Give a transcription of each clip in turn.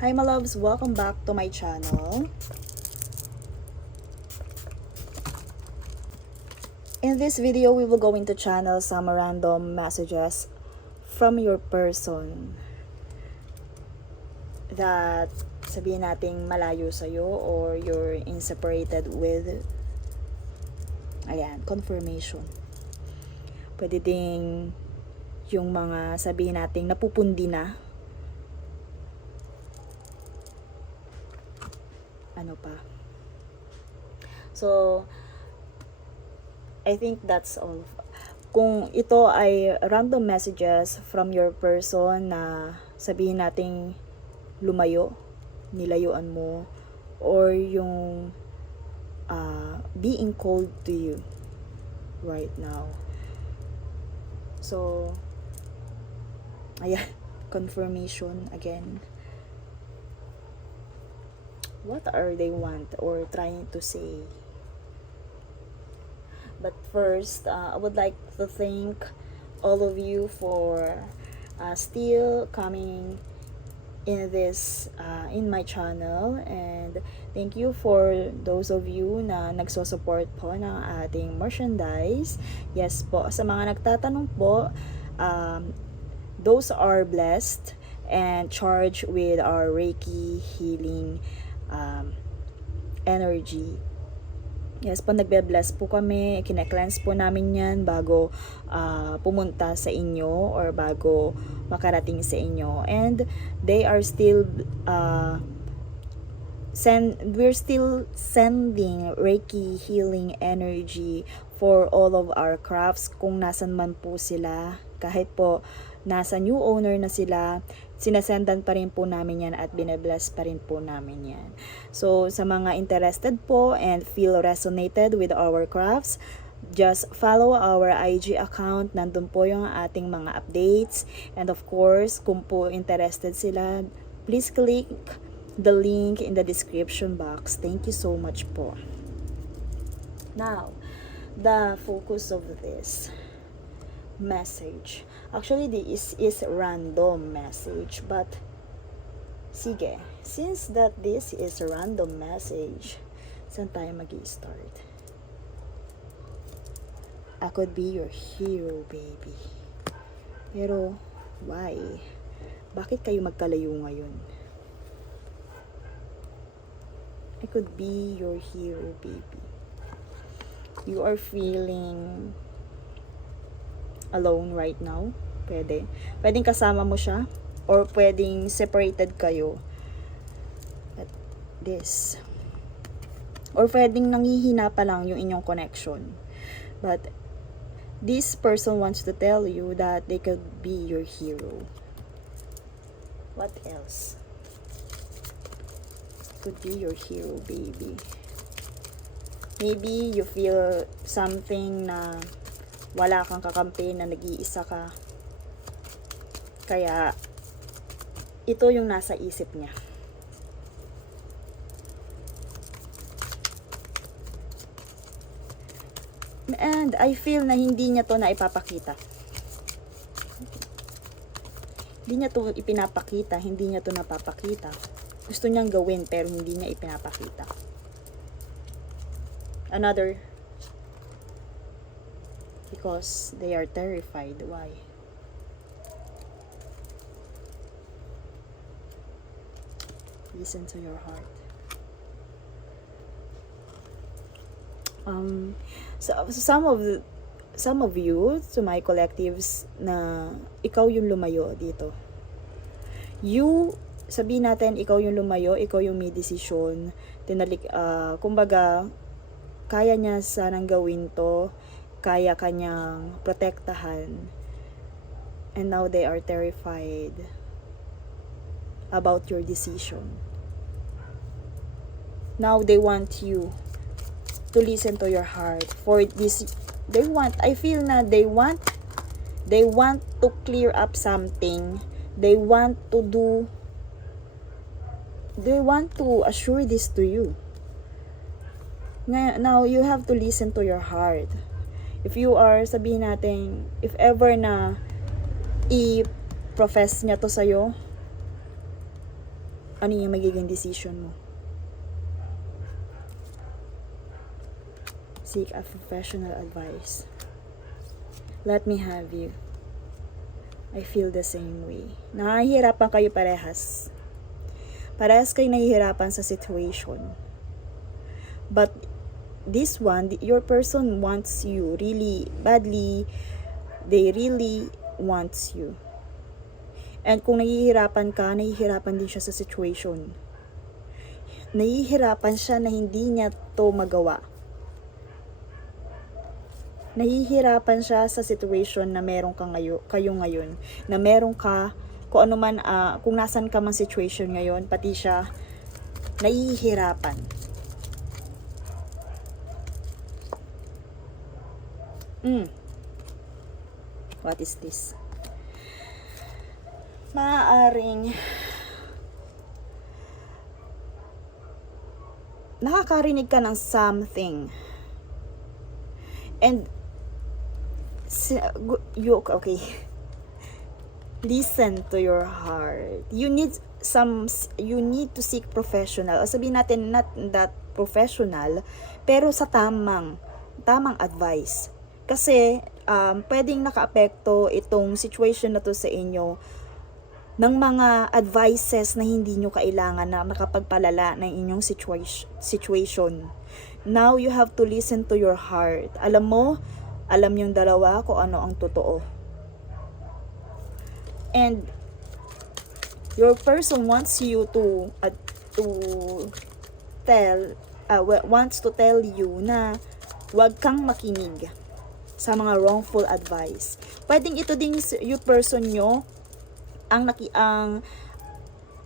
Hi my loves, welcome back to my channel. In this video, we will go into channel some random messages from your person that sabihin nating malayo sa'yo or you're inseparated with. Ayan, confirmation. Pwede ding yung mga sabihin nating napupundi na. Ano pa? So, I think that's all. Kung ito ay random messages from your person na sabihin nating lumayo, nilayuan mo, or yung being cold to you right now. So, ayan, confirmation again. What are they want or trying to say? But first, I would like to thank all of you for still coming in this in my channel, and thank you for those of you na nagso-support po ng ating merchandise. Yes po, sa mga nagtatanong po, those are blessed and charged with our Reiki healing energy. Yes po, nagbe-bless po kami, kine-cleanse po namin yan bago pumunta sa inyo or bago makarating sa inyo. And they are still we're still sending Reiki healing energy for all of our crafts kung nasan man po sila. Kahit po nasa new owner na sila, sinasendan pa rin po namin yan at bine-bless pa rin po namin yan. So, sa mga interested po and feel resonated with our crafts, just follow our IG account. Nandun po yung ating mga updates. And of course, kung po interested sila, please click the link in the description box. Thank you so much po. Now, the focus of this message. Actually, this is random message, but sige, since that this is a random message, saan tayo mag-i-start? I could be your hero, baby. Pero, why? Bakit kayo magkalayo ngayon? I could be your hero, baby. You are feeling alone right now. Pwedeng kasama mo siya, or pwedeng separated kayo at this, or pwedeng nanghihina pa lang yung inyong connection. But this person wants to tell you that they could be your hero. What else? Could be your hero, baby. Maybe you feel something na wala kang kakampi, na nag-iisa ka. Kaya, ito yung nasa isip niya. And I feel na hindi niya to na ipapakita. Hindi niya to ipinapakita, hindi niya to napapakita. Gusto niyang gawin pero hindi niya ipinapakita. Another, because they are terrified. Why? Listen to your heart. So some of you, to my collectives, na ikaw yung lumayo dito. Sabihin natin, ikaw yung lumayo, ikaw yung may desisyon. Kumbaga, kaya niya sanang gawin to, kaya kanyang protektahan, and now they are terrified about your decision. Now they want you to listen to your heart. For this, I feel na they want to clear up something. They want to assure this to you. Now you have to listen to your heart. If you are, sabihin natin, if ever na i-profess niya to sa'yo, Ano yung magiging decision mo? Seek a professional advice. Let me have you. I feel the same way. Nahihirapan kayo parehas. Parehas kayo nahihirapan sa situation. But this one, your person wants you really badly. They really wants you. And kung nahihirapan ka, nahihirapan din siya sa situation. Nahihirapan siya na hindi niya to magawa. Nahihirapan siya sa situation na meron ka kayo ngayon, na meron ka, kung ano man, kung nasan ka mang situation ngayon, pati siya, nahihirapan. What is this? Maaaring nakakarinig ka ng something. And okay. Listen to your heart. You need to seek professional. O sabihin natin not that professional, pero sa tamang advice. Kasi pwedeng nakaapekto itong situation na to sa inyo ng mga advices na hindi nyo kailangan na makapagpalala ng inyong situation. Now you have to listen to your heart. Alam yung dalawa kung ano ang totoo. And your person wants you to tell you na huwag kang makinig sa mga wrongful advice. Pwedeng ito din yung person nyo ang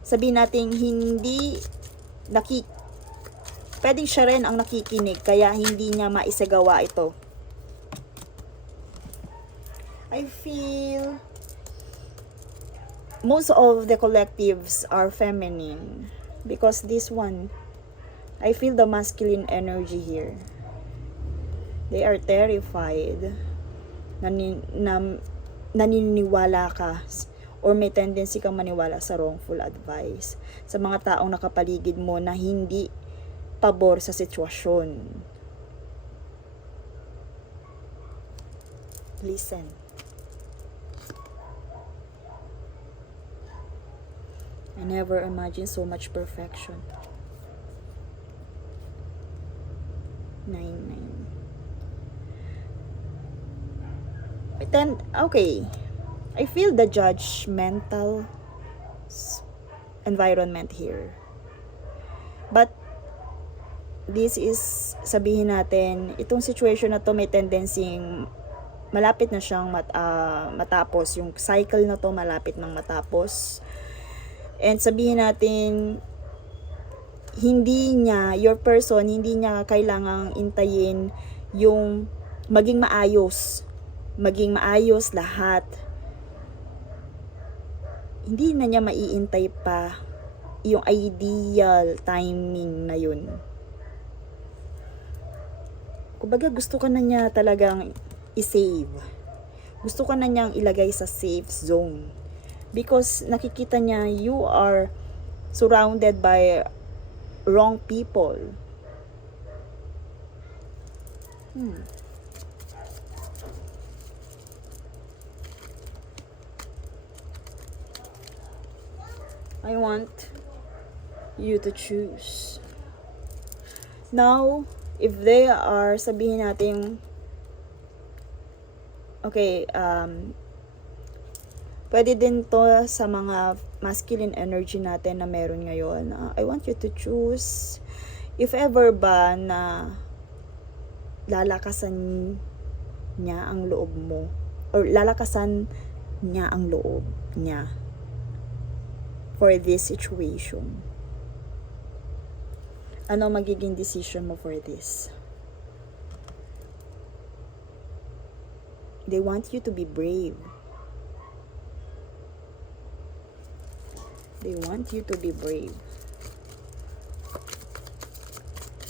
sabihin natin pwedeng siya rin ang nakikinig kaya hindi niya maisagawa ito. I feel most of the collectives are feminine because this one, I feel the masculine energy here. They are terrified. Naniniwala ka or may tendency kang maniwala sa wrongful advice sa mga taong nakapaligid mo na hindi pabor sa sitwasyon. Listen. I never imagined so much perfection. 9. Then, okay. I feel the judgmental environment here. But, this is, sabihin natin, itong situation na to may tendency malapit na siyang matapos. Yung cycle na to malapit nang matapos. And sabihin natin, your person, hindi niya kailangang intayin yung maging maayos lahat. Hindi na niya maiintay pa yung ideal timing na yun. Kumbaga gusto ka na niya talagang i-save. Gusto ka na niyang ilagay sa safe zone. Because nakikita niya you are surrounded by wrong people. I want you to choose. Now, if they are, sabihin natin, okay, pwede din to sa mga masculine energy natin na meron ngayon. I want you to choose. If ever ba na lalakasan niya ang loob mo, or lalakasan niya ang loob niya for this situation. Ano magiging decision mo for this? They want you to be brave. They want you to be brave.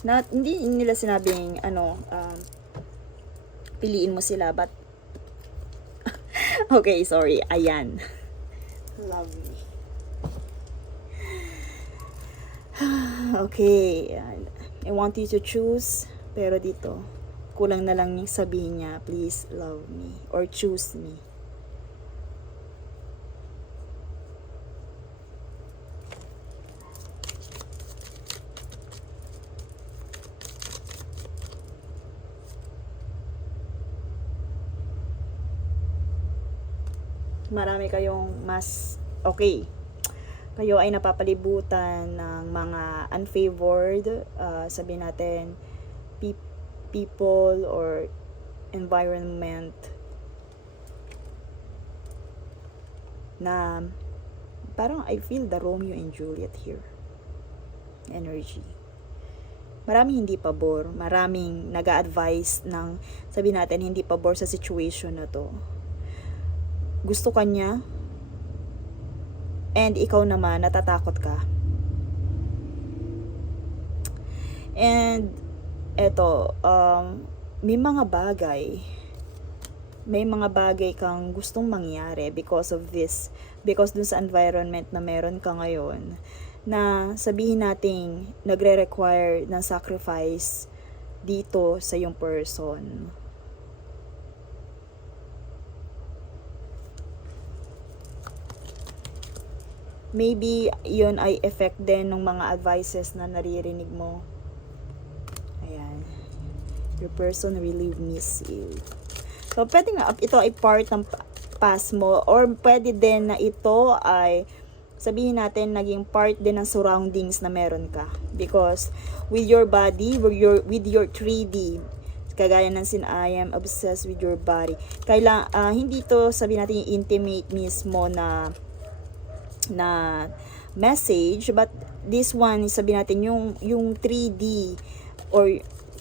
Hindi nila sinabing, piliin mo sila, but, okay, sorry, ayan. Lovely. Okay, I want you to choose, pero dito, kulang na lang yung sabihin niya, please love me, or choose me. Marami kayong mas okay. Kayo ay napapalibutan ng mga unfavored, sabihin natin, people or environment na parang I feel the Romeo and Juliet here energy. Maraming hindi pabor, maraming nag-a-advise ng sabihin natin hindi pabor sa situation na to. Gusto ka niya, and ikaw naman natatakot ka. And eto, may mga bagay kang gustong mangyari because of this, because dun sa environment na meron ka ngayon, na sabihin nating nagre-require ng sacrifice dito sa yung person. Maybe yun ay effect din ng mga advices na naririnig mo. Ayan. Your person really miss you. So, pwede nga, ito ay part ng past mo, or pwede din na ito ay, sabihin natin, naging part din ng surroundings na meron ka. Because, with your body, with your 3D, kagaya ng I am obsessed with your body. Hindi to, sabihin natin, yung intimate mismo na message, but this one, sabihin natin, yung 3D, or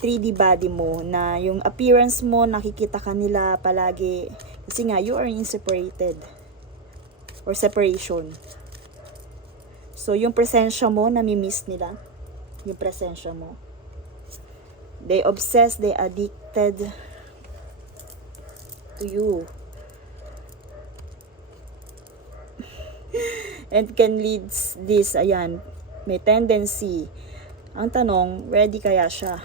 3D body mo, na yung appearance mo, nakikita ka nila palagi, kasi nga, you are separated, or separation. So, yung presensya mo, nami-miss nila, yung presensya mo. They obsessed, they addicted to you. And can lead this, ayan, may tendency. Ang tanong, ready kaya siya?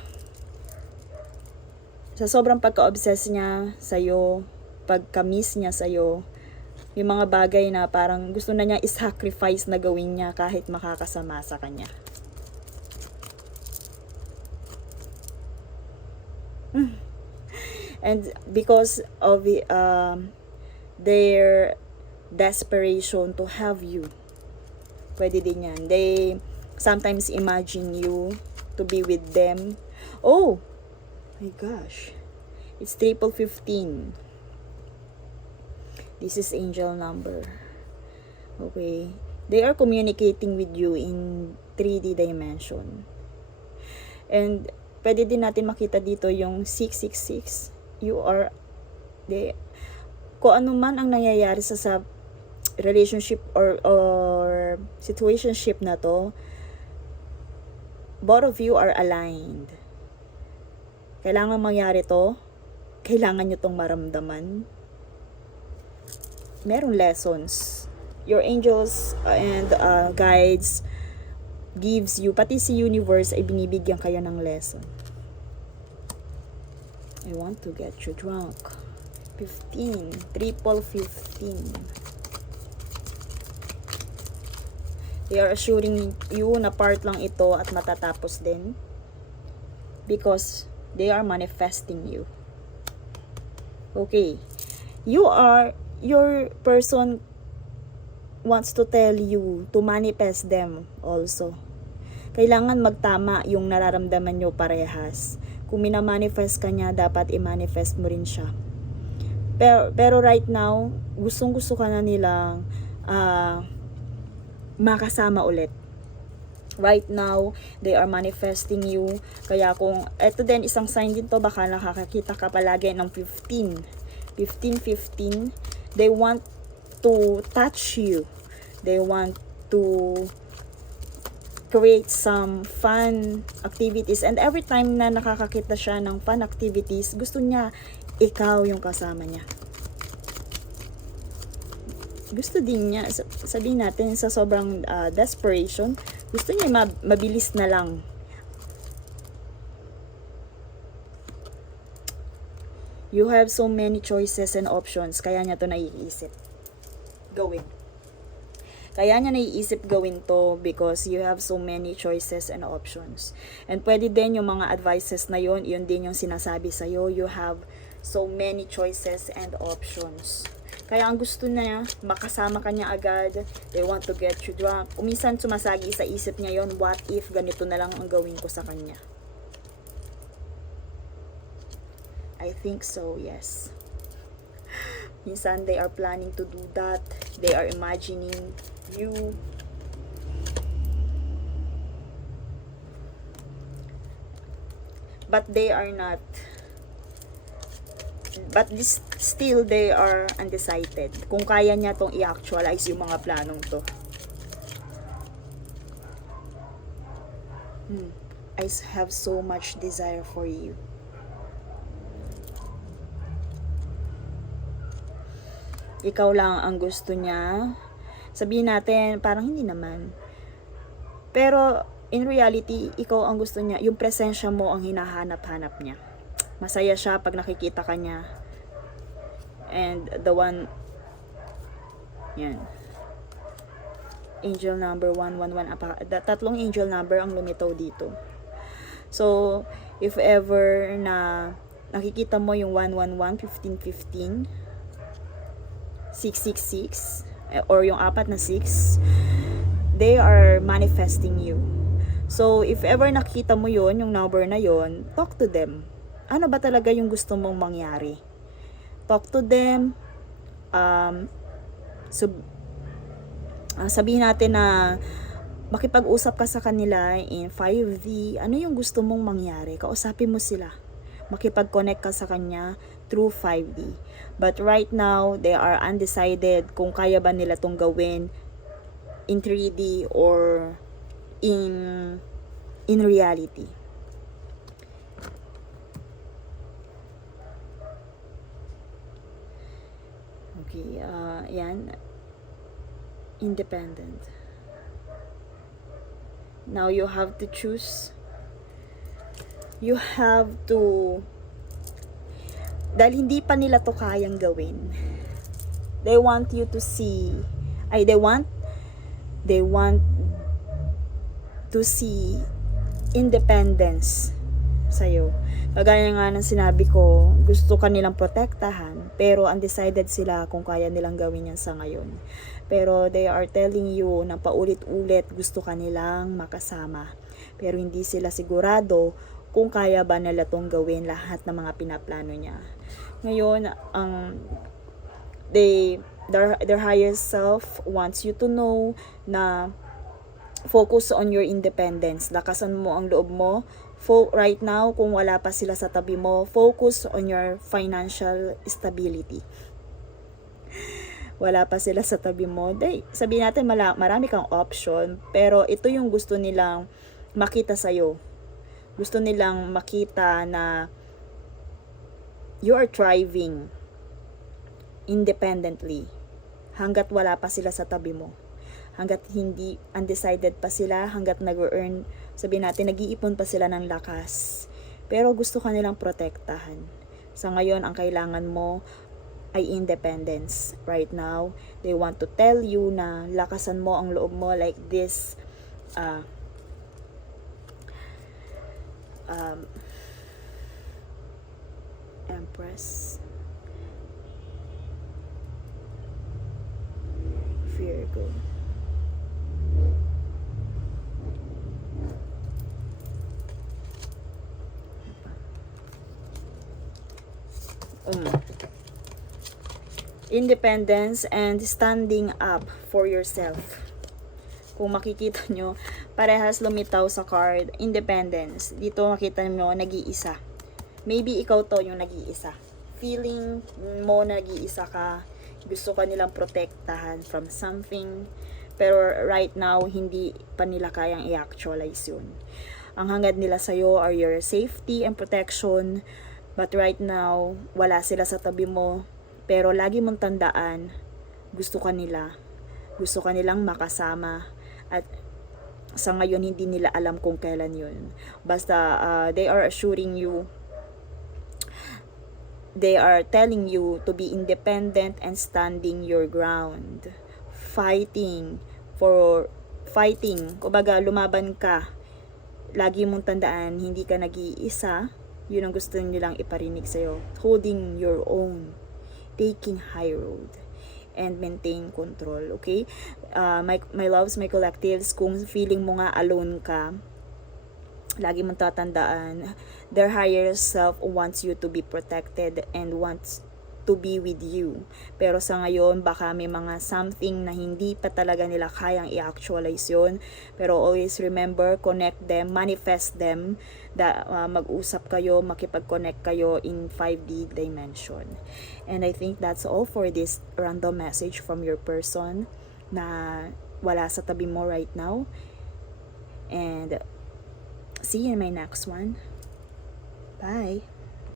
Sa sobrang pagka-obsess niya sa'yo, pagka-miss niya sa'yo, yung mga bagay na parang gusto na niya i-sacrifice na gawin niya kahit makakasama sa kanya. And because of their desperation to have you, pwede din yan. They sometimes imagine you to be with them. Oh my gosh, it's 1515. This is angel number. Okay, they are communicating with you in 3D dimension. And pwede din natin makita dito yung 666. Kung ano man ang nangyayari sa relationship or situationship na to, both of you are aligned. Kailangan mangyari to, kailangan nyo tong maramdaman. Merong lessons. Your angels and guides gives you, pati si universe ay binibigyan kayo ng lesson. I want to get you drunk. 15. 15. They are assuring you na part lang ito at matatapos din. Because they are manifesting you. Okay. Your person wants to tell you to manifest them also. Kailangan magtama yung nararamdaman nyo parehas. Kung minamanifest ka niya, dapat i-manifest mo rin siya. Pero right now, gustong-gusto ka na nilang makasama ulit. Right now, they are manifesting you. Kaya kung, eto din, isang sign din to, baka nakakakita ka palagi ng 15. 15. They want to touch you. They want to create some fun activities, and every time na nakakakita siya ng fun activities, gusto niya ikaw yung kasama niya. gusto din niya, sabihin natin sa sobrang desperation, gusto niya mabilis na lang. You have so many choices and options, kaya niya to naiisip gawin. Kaya niya naiisip gawin to because you have so many choices and options. And pwede din yung mga advices na yun din yung sinasabi sa'yo, you have so many choices and options. Kaya ang gusto niya, makasama ka niya agad, they want to get you drunk. Uminsan sumasagi sa isip niya yon, what if ganito na lang ang gawin ko sa kanya. I think so, yes. Minsan they are planning to do that. They are imagining you. But they are not. But still they are undecided. Kung kaya niya tong i-actualize yung mga planong to. I have so much desire for you. Ikaw lang ang gusto niya. Sabihin natin, parang hindi naman. Pero, in reality, ikaw ang gusto niya. Yung presensya mo ang hinahanap-hanap niya. Masaya siya pag nakikita ka niya. And the one, yan. Angel number 111. Tatlong angel number ang lumitaw dito. So, if ever na nakikita mo yung 111, 1515, 666 or yung 4 na 6, they are manifesting you. So if ever nakita mo yon, yung number na yon, talk to them. Ano ba talaga yung gusto mong mangyari? Talk to them. Sabihin natin na makipag-usap ka sa kanila in 5D. Ano yung gusto mong mangyari? Kausapin mo sila. Makipag-connect ka sa kanya through 5D. But right now, they are undecided kung kaya ba nila tong gawin in 3D or in reality. Okay, yan. Independent. Now you have to choose. You have to, dahil hindi pa nila to kayang gawin, they want you to see, they want to see independence sa'yo. Kagaya nga ng sinabi ko, gusto kanilang protektahan, pero undecided sila kung kaya nilang gawin yan sa ngayon. Pero they are telling you na paulit-ulit gusto kanilang makasama. Pero hindi sila sigurado kung kaya ba nila tong gawin lahat ng mga pinaplano niya. Ngayon, their higher self wants you to know na focus on your independence. Lakasan mo ang loob mo. Right now, kung wala pa sila sa tabi mo, focus on your financial stability. Wala pa sila sa tabi mo. Sabihin natin marami kang option, pero ito yung gusto nilang makita sa'yo. Gusto nilang makita na you are thriving independently hanggat wala pa sila sa tabi mo. Hanggat hindi undecided pa sila, hanggat nag-earn, sabihin natin, nag-iipon pa sila ng lakas. Pero gusto ka nilang protektahan. Sa ngayon, ang kailangan mo ay independence. Right now, they want to tell you na lakasan mo ang loob mo like this, Empress, Virgo. Independence and standing up for yourself. Kung makikita nyo, parehas lumitaw sa card, independence. Dito makita nyo, nag-iisa. Maybe ikaw to yung nag-iisa. Feeling mo nag-iisa ka, gusto ka nilang protektahan from something, pero right now, hindi pa nila kayang i-actualize yun. Ang hangad nila sa'yo are your safety and protection, but right now, wala sila sa tabi mo, pero lagi mong tandaan, gusto ka nila. Gusto ka nilang makasama. At sa ngayon, hindi nila alam kung kailan yun. Basta, they are assuring you, they are telling you to be independent and standing your ground. Kumbaga, lumaban ka. Lagi mong tandaan, hindi ka nag-iisa. Yun ang gusto nilang iparinig sa'yo. Holding your own. Taking high road. And maintain control, okay? My loves, my collectives, kung feeling mo nga alone ka, lagi mong tatandaan, their higher self wants you to be protected and wants to be with you. Pero sa ngayon, baka may mga something na hindi pa talaga nila kayang i-actualize yun. Pero always remember, connect them, manifest them, mag-usap kayo, makipag-connect kayo in 5D dimension. And I think that's all for this random message from your person na wala sa tabi mo right now. And see you in my next one. Bye!